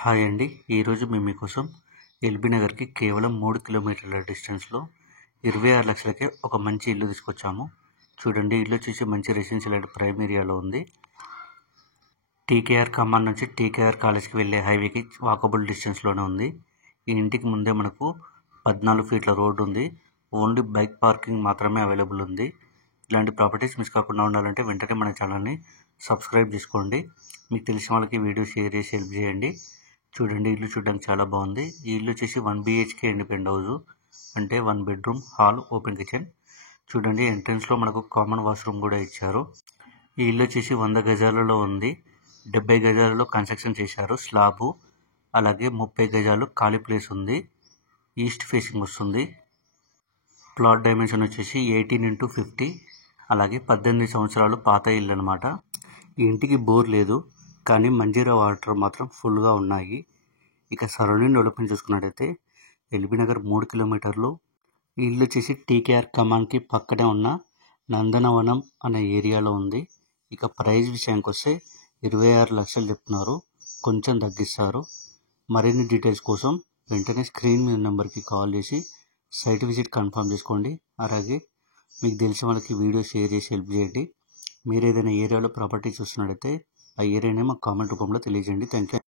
Hi అండి. ఈరోజు మేము మీకోసం ఎల్బీ నగర్కి కేవలం 3 కిలోమీటర్ల డిస్టెన్స్లో 26 లక్షలకే ఒక మంచి ఇల్లు తీసుకొచ్చాము. చూడండి, ఇల్లు వచ్చేసి మంచి రెసిడెన్షియల్ అండ్ ప్రైమ్ ఏరియాలో ఉంది. టీకేఆర్ కమాన్ నుంచి టీకేఆర్ కాలేజ్కి వెళ్ళే హైవేకి వాకబుల్ డిస్టెన్స్లోనే ఉంది. ఈ ఇంటికి ముందే మనకు 14 ఫీట్ల రోడ్డు ఉంది. ఓన్లీ బైక్ పార్కింగ్ మాత్రమే అవైలబుల్ ఉంది. ఇలాంటి ప్రాపర్టీస్ మిస్ కాకుండా ఉండాలంటే వెంటనే మన ఛానల్ని సబ్స్క్రైబ్ చేసుకోండి. మీకు తెలిసిన వాళ్ళకి వీడియో షేర్ చేసి హెల్ప్ చేయండి. చూడండి, ఇల్లు చూడడానికి చాలా బాగుంది. ఈ ఇల్లు వచ్చేసి 1 BHK ఇండిపెండెంట్ హౌస్, అంటే 1 బెడ్రూమ్, హాల్, ఓపెన్ కిచెన్. చూడండి, ఎంట్రన్స్లో మనకు కామన్ వాష్రూమ్ కూడా ఇచ్చారు. ఈ ఇల్లు వచ్చేసి 100 గజాలలో ఉంది. 70 గజాలలో కన్స్ట్రక్షన్ చేశారు, స్లాబు. అలాగే 30 గజాలు ఖాళీ ప్లేస్ ఉంది. ఈస్ట్ ఫేసింగ్ వస్తుంది. ప్లాట్ డైమెన్షన్ వచ్చేసి 18x50. అలాగే 18 సంవత్సరాలు పాత ఇల్లు అనమాట. ఈ ఇంటికి బోర్ లేదు, కానీ మంజీరా వాటర్ మాత్రం ఫుల్గా ఉన్నాయి. ఇక సరౌండింగ్ డెవలప్మెంట్ చూసుకున్నట్టయితే ఎల్బీ నగర్ 3 కిలోమీటర్లు. ఈ ఇల్లు వచ్చేసి టీకేఆర్ కమాన్కి పక్కనే ఉన్న నందనవనం అనే ఏరియాలో ఉంది. ఇక ప్రైస్ విషయానికి వస్తే 26 లక్షలు చెప్తున్నారు, కొంచెం తగ్గిస్తారు. మరిన్ని డీటెయిల్స్ కోసం వెంటనే స్క్రీన్ మీద నెంబర్కి కాల్ చేసి సైట్ విజిట్ కన్ఫర్మ్ చేసుకోండి. అలాగే మీకు తెలిసిన వాళ్ళకి వీడియో షేర్ చేసి హెల్ప్ చేయండి. మీరు ఏదైనా ఏరియాలో ప్రాపర్టీ చూస్తున్నట్టయితే ఆ ఏరియానే మాకు కామెంట్ రూపంలో తెలియజేయండి. Thank you.